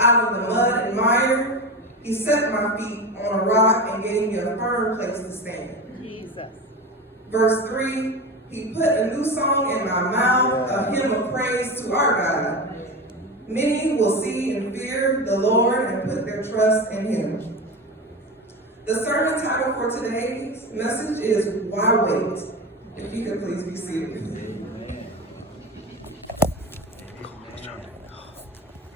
Out of the mud and mire, he set my feet on a rock and gave me a firm place to stand. Jesus. Verse 3, he put a new song in my mouth, a hymn of praise to our God. Many will see and fear the Lord and put their trust in him. The sermon title for today's message is Why Wait? If you could please be seated.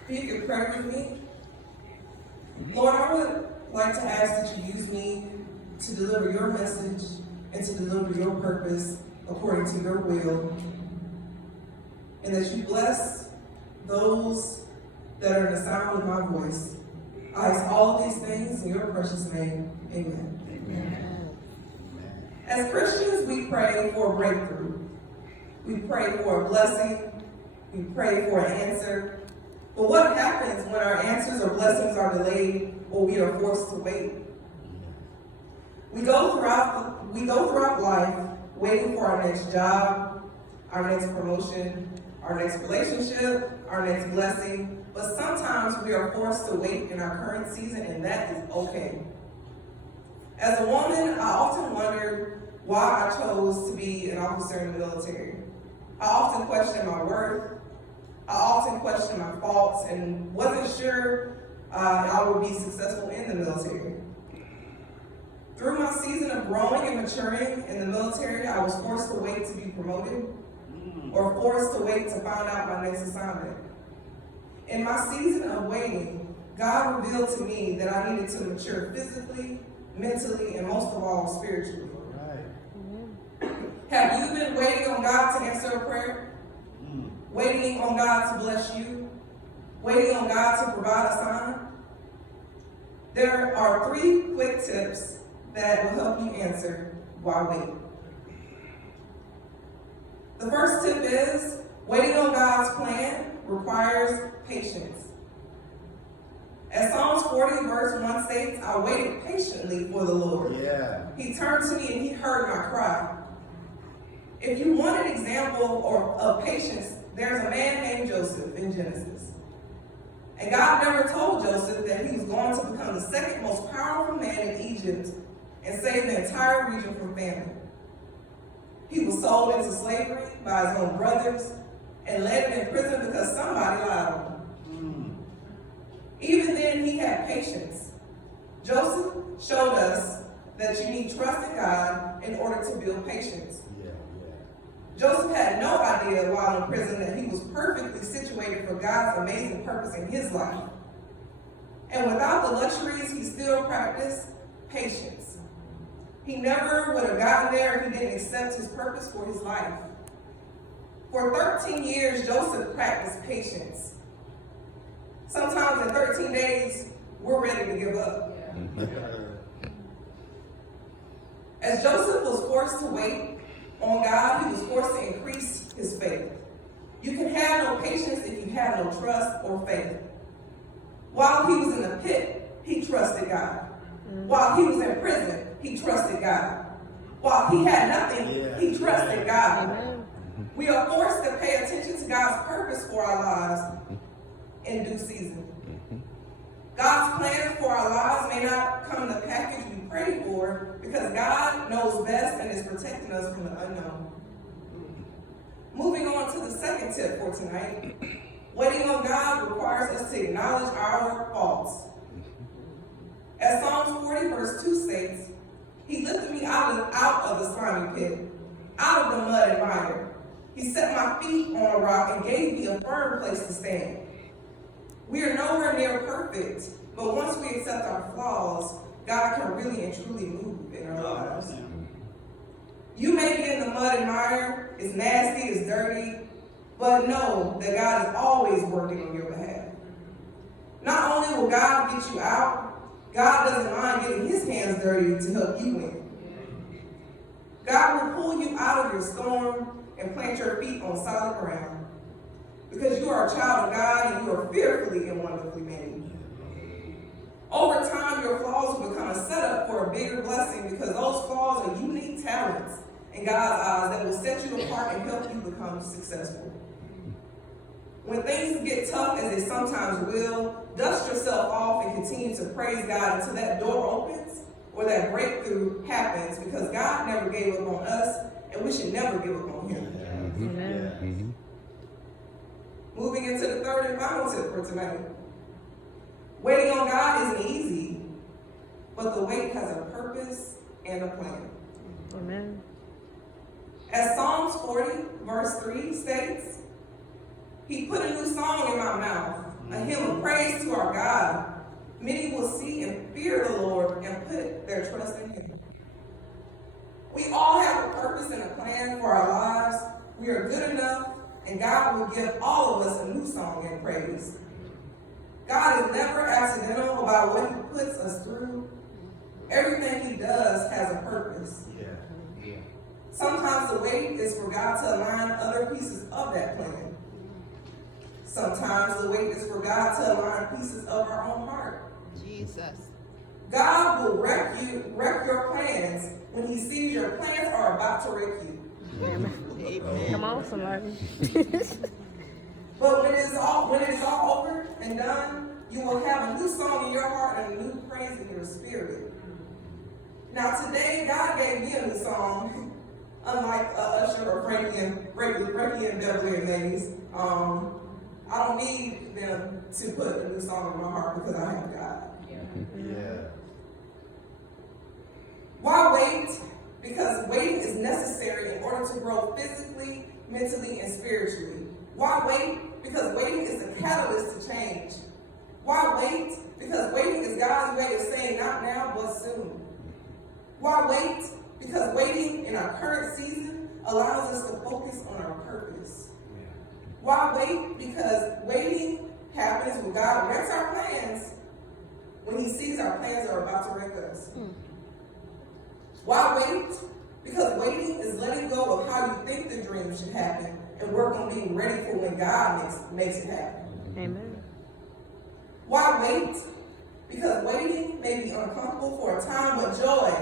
If you could pray with me. Lord, I would like to ask that you use me to deliver your message and to deliver your purpose according to your will. And that you bless those that are in the sound of my voice. I ask all of these things in your precious name. Amen. Amen. As Christians, we pray for a breakthrough. We pray for a blessing. We pray for an answer. But what happens when our answers or blessings are delayed or we are forced to wait? We go throughout life waiting for our next job, our next promotion, our next relationship, our next blessing. But sometimes we are forced to wait in our current season, and that is okay. As a woman, I often wondered why I chose to be an officer in the military. I often questioned my worth. I often questioned my faults and wasn't sure I would be successful in the military. Through my season of growing and maturing in the military, I was forced to wait to be promoted or forced to wait to find out my next assignment. In my season of waiting, God revealed to me that I needed to mature physically, mentally, and most of all, spiritually. Right. Have you been waiting on God to answer a prayer? Waiting on God to bless you? Waiting on God to provide a sign? There are 3 quick tips that will help you answer why wait. The first tip is waiting on God's plan requires patience. As Psalms 40 verse 1 states, I waited patiently for the Lord. Yeah. He turned to me and he heard my cry. If you want an example of patience, there's a man named Joseph in Genesis. And God never told Joseph that he was going to become the second most powerful man in Egypt and save the entire region from famine. He was sold into slavery by his own brothers and led in prison because somebody lied on him. Even then, he had patience. Joseph showed us that you need trust in God in order to build patience. Joseph had no idea while in prison that he was perfectly situated for God's amazing purpose in his life. And without the luxuries, he still practiced patience. He never would have gotten there if he didn't accept his purpose for his life. For 13 years, Joseph practiced patience. Sometimes in 13 days, we're ready to give up. As Joseph was forced to wait on God, he was forced to increase his faith. You can have no patience if you have no trust or faith. While he was in the pit, he trusted God. While he was in prison, he trusted God. While he had nothing, he trusted God. We are forced to pay attention to God's purpose for our lives in due season. God's plan for our lives may not come in the package we pray for because God knows best and is protecting us from the unknown. Moving on to the second tip for tonight. Waiting on God requires us to acknowledge our faults. As Psalms 40 verse 2 states, he lifted me out of the slimy pit, out of the mud and mire. He set my feet on a rock and gave me a firm place to stand. We are nowhere near perfect, but once we accept our flaws, God can really and truly move in our lives. You may be in the mud and mire, it's nasty, it's dirty, but know that God is always working on your behalf. Not only will God get you out, God doesn't mind getting his hands dirty to help you win. God will pull you out of your storm and plant your feet on solid ground. Because you are a child of God and you are fearfully and wonderfully made. Over time, your flaws will become a setup for a bigger blessing because those flaws are unique talents in God's eyes that will set you apart and help you become successful. When things get tough, as they sometimes will, dust yourself off and continue to praise God until that door opens or that breakthrough happens, because God never gave up on us, and we should never give up on him. Amen. Moving into the third and final tip for tonight. Waiting on God isn't easy, but the wait has a purpose and a plan. Amen. As Psalms 40, verse 3 states, he put a new song in my mouth, a hymn of praise to our God. Many will see and fear the Lord and put their trust in him. We all have a purpose and a plan for our lives. We are good enough, and God will give all of us a new song and praise. God is never accidental about what he puts us through. Everything he does has a purpose. Yeah. Sometimes the wait is for God to align other pieces of that plan. Sometimes the wait is for God to align pieces of our own heart. Jesus. God will wreck your plans when he sees your plans are about to wreck you. Amen. Come on, somebody. But when it is all over and done, you will have a new song in your heart and a new praise in your spirit. Now today, God gave me a new song, unlike Usher or Frankie and Beverly and Maze. I don't need them to put a new song in my heart because I have God. Yeah. Why wait? Because waiting is necessary in order to grow physically, mentally, and spiritually. Why wait? Because waiting is the catalyst to change. Why wait? Because waiting is God's way of saying not now, but soon. Why wait? Because waiting in our current season allows us to focus on our purpose. Why wait? Because waiting happens when God wrecks our plans when he sees our plans are about to wreck us. Why wait? Because waiting is letting go of how you think the dream should happen and work on being ready for when God makes it happen. Amen. Why wait? Because waiting may be uncomfortable for a time, but joy,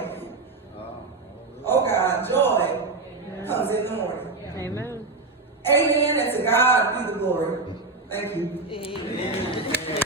oh God, joy comes in the morning. Amen. Amen, and to God be the glory. Thank you. Amen.